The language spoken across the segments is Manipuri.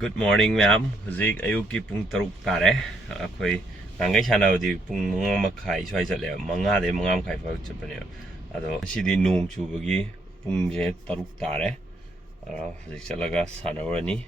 Good morning ma'am. Hꯧꯖꯤꯛ ꯑꯌꯨꯛꯀꯤ ꯄꯨꯡ 6 ꯇꯥꯔꯦ. ꯑꯩꯈꯣꯏ ꯉꯥꯡꯒꯩ ꯁꯥꯟꯅꯕꯗꯤ ꯄꯨꯡ 5:30 ꯁ꯭ꯋꯥꯏ ꯆꯠꯂꯦꯕ. 5ꯗꯩ 5:30 ꯐꯥꯎ ꯆꯠꯄꯅꯦꯕ. ꯑꯗꯣ ꯉꯁꯤꯗꯤ ꯅꯣꯡ ꯆꯨꯕꯒꯤ ꯄꯨꯡꯁꯦ 6 ꯇꯥꯔꯦ. ꯍꯧꯖꯤꯛ ꯆꯠꯂꯒ ꯁꯥꯟꯅꯔꯨꯔꯅꯤ.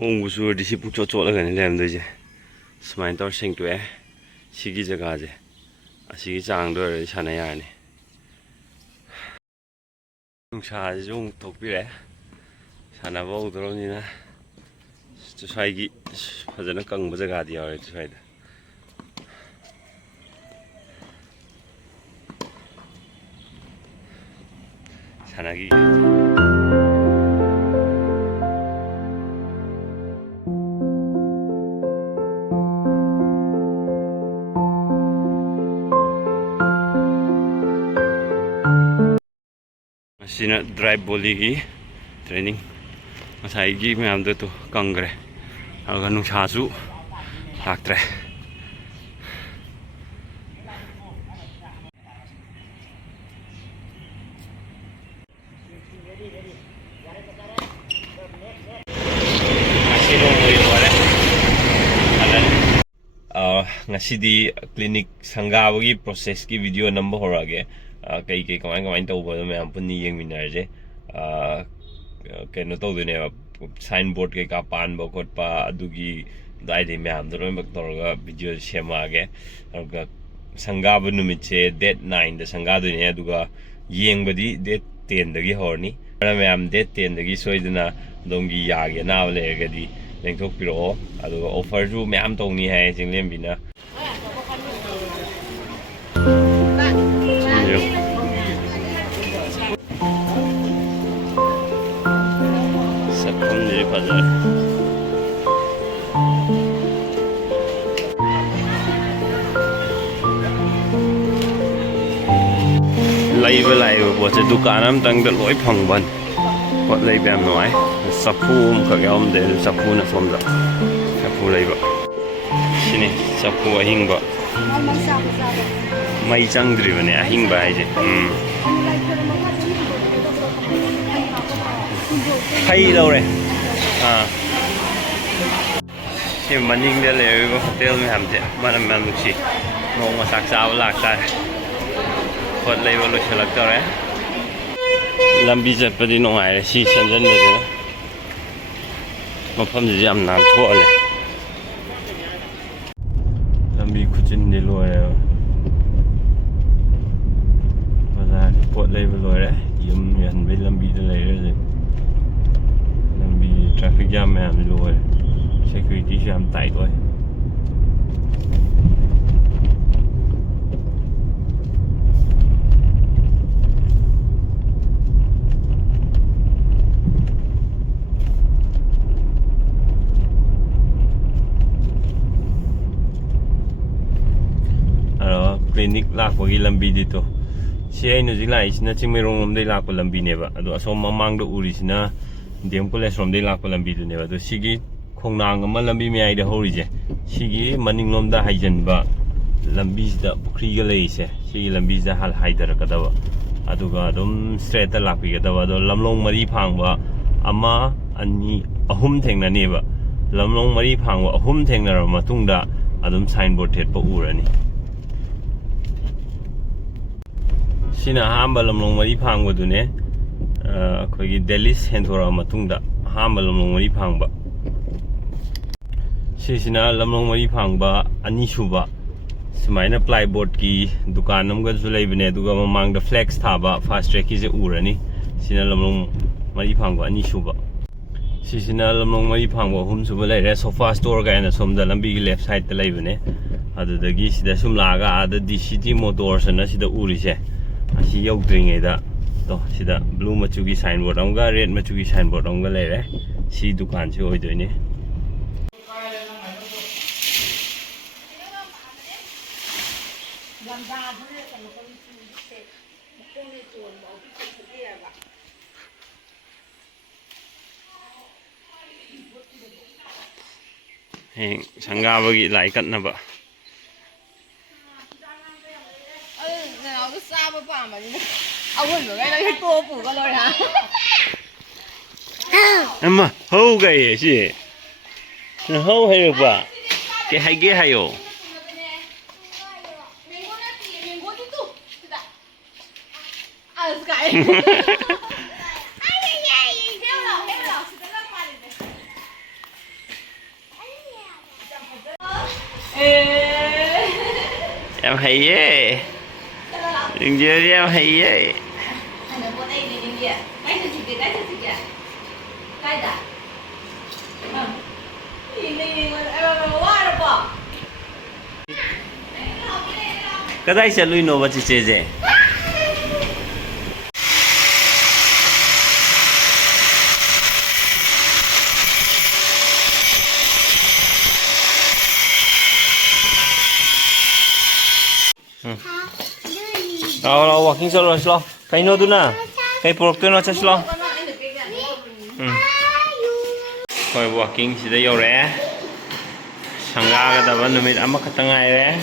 ꯅꯣꯡꯕꯨ ꯆꯨꯔꯗꯤ ꯁꯤ ꯄꯨꯡꯆꯣꯠ ꯆꯣꯠꯂꯒꯅꯤ ꯂꯩꯔꯝꯗꯣꯏꯁꯦ. ꯁꯨꯃꯥꯏꯅ ꯇꯧꯔ ꯁꯦꯡꯇꯣꯛꯑꯦ. ꯁꯤꯒꯤ ꯖꯒꯥꯁꯦ ꯑꯁꯤꯒꯤ ꯆꯥꯡꯗ ꯑꯣꯏꯔꯗꯤ ꯁꯥꯟꯅ ꯌꯥꯔꯅꯤ. ꯅꯨꯡꯁꯥꯁꯤꯁꯨ ꯑꯃꯨꯛ ꯊꯣꯛꯄꯤꯔꯦ. ꯁꯥꯟꯅꯕ ꯍꯧꯗꯧꯔꯕꯅꯤꯅ ꯁ꯭ꯋꯥꯏꯒꯤ ꯐꯖꯅ ꯀꯪꯕ ꯖꯒꯥꯗꯤ ꯌꯥꯎꯔꯦ ꯁ꯭ꯋꯥꯏꯗ. ꯁꯥꯟꯅꯈꯤꯒꯦ. ꯃꯁꯤꯅ ꯗ꯭ꯔꯥꯏꯕ ꯕꯣꯂꯤꯒꯤ ꯇ꯭ꯔꯦꯅꯤꯡ. ꯉꯁꯥꯏꯒꯤ ꯃꯌꯥꯝꯗꯣ ꯀꯪꯈ꯭ꯔꯦ. ꯑꯗꯨꯒ ꯅꯨꯡꯁꯥꯁꯨ ꯂꯥꯛꯇ꯭ꯔꯦ. ꯉꯁꯤꯗꯤ ꯀ꯭ꯂꯤꯅꯤꯛ ꯁꯪꯒꯥꯕꯒꯤ ꯄ꯭ꯔꯣꯁꯦꯁꯀꯤ ꯚꯤꯗꯤꯑꯣ ꯅꯝꯕ ꯍꯧꯔꯛꯑꯒꯦ. ꯀꯩ ꯀꯃꯥꯏꯅ ꯇꯧꯕꯗꯣ ꯃꯌꯥꯝ ꯄꯨꯟꯅ ꯌꯦꯡꯃꯤꯟꯅꯔꯁꯦ. ꯀꯩꯅꯣ ꯇꯧꯗꯣꯏꯅꯦꯕ, ꯁꯥꯏꯟ ꯕꯣꯔꯗ ꯀꯩꯀꯥ ꯄꯥꯟꯕ ꯈꯣꯠꯄ ꯑꯗꯨꯒꯤ ꯑꯗꯨꯋꯥꯏꯗꯩ ꯃꯌꯥꯝꯗꯣ ꯂꯣꯏꯅꯃꯛ ꯇꯧꯔꯒ ꯚꯤꯗꯤꯑꯣ ꯁꯦꯝꯃꯛꯑꯒꯦ. ꯑꯗꯨꯒ ꯁꯪꯒꯥꯕ ꯅꯨꯃꯤꯠꯁꯦ ꯗꯦꯠ 9ꯗ ꯁꯪꯒꯥꯗꯣꯏꯅꯦ. ꯑꯗꯨꯒ ꯌꯦꯡꯕꯗꯤ ꯗꯦꯠ 10ꯗꯒꯤ ꯍꯧꯔꯅꯤ. ꯃꯌꯥꯝ ꯗꯦꯠ 10ꯗꯒꯤ ꯁꯣꯏꯗꯅ ꯑꯗꯣꯝꯒꯤ ꯌꯥꯒꯤ ꯑꯅꯥꯕ ꯂꯩꯔꯒꯗꯤ ꯂꯦꯡꯊꯣꯛꯄꯤꯔꯛꯑꯣ. ꯑꯗꯨꯒ ꯑꯣꯐꯔꯁꯨ ꯃꯌꯥꯝ ꯇꯧꯅꯤ ꯍꯥꯏ ꯆꯤꯡꯂꯦꯝꯕꯤꯅ. ꯁꯛꯐꯝꯁꯤ ꯐꯖꯔꯦ. ꯂꯩꯕ ꯂꯥꯛꯏꯕ ꯄꯣꯠꯁꯦ ꯗꯨꯀꯥꯟ ꯑꯃꯇꯪꯗ ꯂꯣꯏ ꯐꯪꯕꯅꯤ. ꯄꯣꯠ ꯂꯩꯕ ꯌꯥꯝ ꯅꯨꯡꯉꯥꯏ. ꯆꯐꯨ ꯑꯃꯈꯛ ꯌꯥꯎꯔꯝꯗꯦ. ꯑꯗꯨ ꯆꯐꯨꯅ ꯁꯣꯝꯗ ꯆꯐꯨ ꯂꯩꯕ. ꯁꯤꯅꯤ ꯆꯐꯨ ꯑꯍꯤꯡꯕ. ꯃꯩ ꯆꯪꯗ꯭ꯔꯤꯕꯅꯦ ꯑꯍꯤꯡꯕ ꯍꯥꯏꯁꯦ. ꯍꯩ ꯂꯧꯔꯦ. ꯁꯤ ꯃꯅꯤꯡꯗ ꯂꯩꯔꯤꯕ ꯍꯣꯇꯦꯜ ꯃꯌꯥꯝꯁꯦ ꯃꯅꯝ ꯌꯥꯝ ꯅꯨꯡꯁꯤ. ꯅꯣꯡꯃ ꯆꯥꯛ ꯆꯥꯕ ꯂꯥꯛꯇꯥꯔꯦ. ꯄꯣꯠ ꯂꯩꯕ ꯂꯣꯏꯁꯤꯜꯂꯛꯇꯧꯔꯦ. ꯂꯝꯕꯤ ꯆꯠꯄꯗꯤ ꯅꯨꯡꯉꯥꯏꯔꯦ. ꯁꯤ ꯁꯦꯝꯖꯤꯟꯕꯁꯤꯅ ꯃꯐꯝꯁꯤꯁꯨ ꯌꯥꯝ ꯅꯥꯟꯊꯣꯛꯍꯜꯂꯦ. ꯂꯝꯕꯤ ꯈꯨꯆꯤꯟꯗꯤ ꯂꯣꯏꯔꯦꯕ. ꯕꯖꯥꯔꯗꯤ ꯄꯣꯠ ꯂꯩꯕ ꯂꯣꯏꯔꯦ. ꯌꯨꯝ ꯍꯟꯕꯩ ꯂꯝꯕꯤꯗ ꯂꯩꯔꯦ ꯍꯧꯖꯤꯛ. ꯂꯝꯕꯤ ꯇ꯭ꯔꯥꯐꯤꯛ ꯖꯥꯝ ꯃꯌꯥꯝꯁꯤ ꯂꯣꯏꯔꯦ. ꯁꯦꯀ꯭ꯌꯨꯔꯤꯇꯤꯁꯨ ꯌꯥꯝ ꯇꯥꯏꯠ ꯑꯣꯏ. ꯀ꯭ꯂꯤꯅꯤꯛ ꯂꯥꯛꯄꯒꯤ ꯂꯝꯕꯤꯗꯤꯇꯣ. ꯁꯤ ꯑꯩꯅ ꯍꯧꯖꯤꯛ ꯂꯥꯛꯏꯁꯤꯅ ꯆꯤꯡꯃꯩꯔꯣꯡ ꯂꯣꯝꯗꯩ ꯂꯥꯛꯄ ꯂꯝꯕꯤꯅꯦꯕ. ꯑꯗꯣ ꯑꯁꯣꯝ ꯃꯃꯥꯡꯗ ꯎꯔꯤꯁꯤꯅ ꯗꯦꯝ ꯀꯣꯂꯦꯖ ꯔꯣꯝꯗꯩ ꯂꯥꯛꯄ ꯂꯝꯕꯤꯗꯨꯅꯦꯕ. ꯑꯗꯣ ꯁꯤꯒꯤ ꯈꯣꯡꯅꯥꯡ ꯑꯃ ꯂꯝꯕꯤ ꯃꯌꯥꯏꯗ ꯍꯧꯔꯤꯁꯦ, ꯁꯤꯒꯤ ꯃꯅꯤꯡꯂꯣꯝꯗ ꯍꯥꯏꯖꯤꯟꯕ ꯂꯝꯕꯤꯁꯤꯗ ꯄꯨꯈ꯭ꯔꯤꯒ ꯂꯩꯔꯤꯁꯦ, ꯁꯤꯒꯤ ꯂꯝꯕꯤꯁꯤꯗ ꯍꯥꯏꯊꯔꯛꯀꯗꯕ. ꯑꯗꯨꯒ ꯑꯗꯨꯝ ꯁ꯭ꯇ꯭ꯔꯦꯠꯇ ꯂꯥꯛꯄꯤꯒꯗꯕ. ꯑꯗꯣ ꯂꯝꯂꯣꯡ ꯃꯔꯤ ꯐꯥꯡꯕ 1, 2, 3 ꯊꯦꯡꯅꯅꯦꯕ. ꯂꯝꯂꯣꯡ ꯃꯔꯤ ꯐꯥꯡꯕ 3 ꯊꯦꯡꯅꯔꯕ ꯃꯇꯨꯡꯗ ꯑꯗꯨꯝ ꯁꯥꯏꯟ ꯕꯣꯔꯗ ꯊꯦꯠꯄ ꯎꯔꯅꯤ. ꯁꯤꯅ ꯑꯍꯥꯟꯕ ꯂꯝꯂꯣꯡ ꯃꯔꯤ ꯐꯥꯡꯕꯗꯨꯅꯦ. ꯑꯩꯈꯣꯏꯒꯤ ꯗꯦꯂꯤꯁ ꯍꯦꯟꯗꯣꯔꯛꯑ ꯃꯇꯨꯡꯗ ꯑꯍꯥꯟꯕ ꯂꯝꯂꯣꯡ ꯃꯔꯤ ꯐꯥꯡꯕ. ꯁꯤꯁꯤꯅ ꯂꯝꯂꯣꯡ ꯃꯔꯤ ꯐꯥꯡꯕ 2ꯁꯨꯕ. ꯁꯨꯃꯥꯏꯅ ꯄ꯭ꯂꯥꯏꯕꯣꯔꯗꯀꯤ ꯗꯨꯀꯥꯟ ꯑꯃꯒꯁꯨ ꯂꯩꯕꯅꯦ. ꯑꯗꯨꯒ ꯃꯃꯥꯡꯗ ꯐ꯭ꯂꯦꯛꯁ ꯊꯥꯕ ꯐꯥꯁ ꯇ꯭ꯔꯦꯛꯀꯤꯁꯦ ꯎꯔꯅꯤ. ꯁꯤꯅ ꯂꯝꯂꯣꯡ ꯃꯔꯤ ꯐꯥꯡꯕ 2ꯁꯨꯕ. ꯁꯤꯁꯤꯅ ꯂꯝꯂꯣꯡ ꯃꯔꯤ ꯐꯥꯡꯕ 3ꯁꯨꯕ ꯂꯩꯔꯦ. ꯁꯣꯐꯥ ꯁ꯭ꯇꯣꯔ ꯀꯥꯏꯅ ꯁꯣꯝꯗ ꯂꯝꯕꯤꯒꯤ ꯂꯦꯐ ꯁꯥꯏꯗꯇ ꯂꯩꯕꯅꯦ. ꯑꯗꯨꯗꯒꯤ ꯁꯤꯗ ꯁꯨꯝ ꯂꯥꯛꯑꯒ ꯑꯥꯗ DCT ꯃꯣꯇꯣꯔꯁ ꯑꯅ ꯁꯤꯗ ꯎꯔꯤꯁꯦ, ꯑꯁꯤ ꯌꯧꯗ꯭ꯔꯤꯉꯩꯗ ꯁꯤꯗ ꯕ꯭ꯂꯨ ꯃꯆꯨꯒꯤ ꯁꯥꯏꯟ ꯕꯣꯔꯗ ꯑꯃꯒ ꯔꯦꯗ ꯃꯆꯨꯒꯤ ꯁꯥꯏꯟ ꯕꯣꯔꯗ ꯑꯃꯒ ꯂꯩꯔꯦ. ꯁꯤ ꯗꯨꯀꯥꯟꯁꯤ ꯑꯣꯏꯗꯣꯏꯅꯦ. 상가버기 lại cận nè vợ. Nó cứ xa với bà mà ông ơi cái này tô phủ con rồi hả? Em mà hâu cái gì? Nó hâu hay được vợ? Cái hay 요. Em hay ghê. Đừng chơi đi, em hay ghê. Kadai sa lui no ba si Cheje? Lao walking solo slow. Kay no doon na. Kay pork doon na sa slow. Koy walking sida yore. Sangga ka daw numit ama katangay re.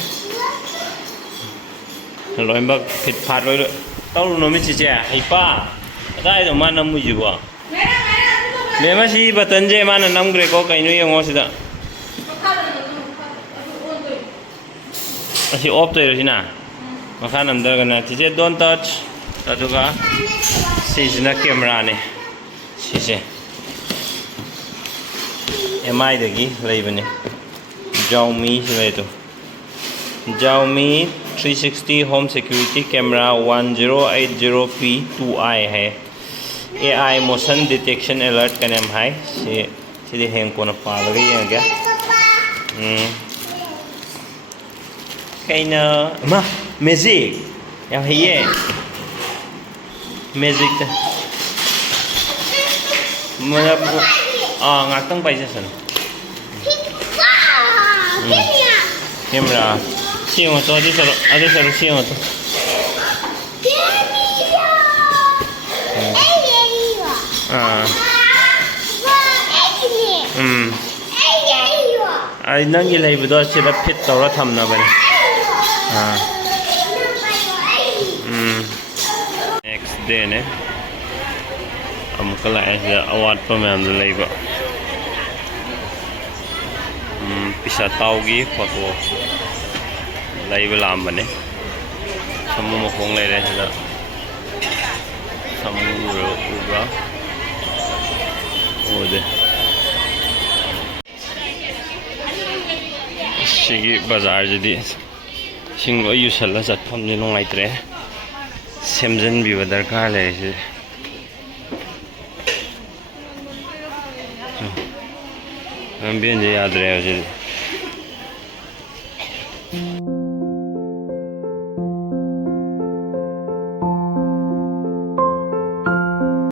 Loimbak fit phat loi tau numit chi che hai pa. Dai do man namu ji ba. Me ma si batan je man nam gre ko kai no yong sida. Asi off to ro sina. Maka namdar kana tije don't touch taduga sisina camera ne sise MI dagi leibane Xiaomi sileto Xiaomi 360 home security camera 1080p 2i hai AI motion detection alert kanem hai si heng kona pa lagi ya kaina ma magic em hay ye magic ta mana ngak tang pai sa san camera siung to adi saro siung to ai nang gi lai bu do sida fit tawra thamna bane next day ne amukala ai award pa me am leiba pisa taugi photo leiba lam bane samu mokong lai re sida samu ro ubra ode sigi bazar jadi singo yusalla satpham ni nong laitre semjan bi darkar le se ambience yaad rahe ho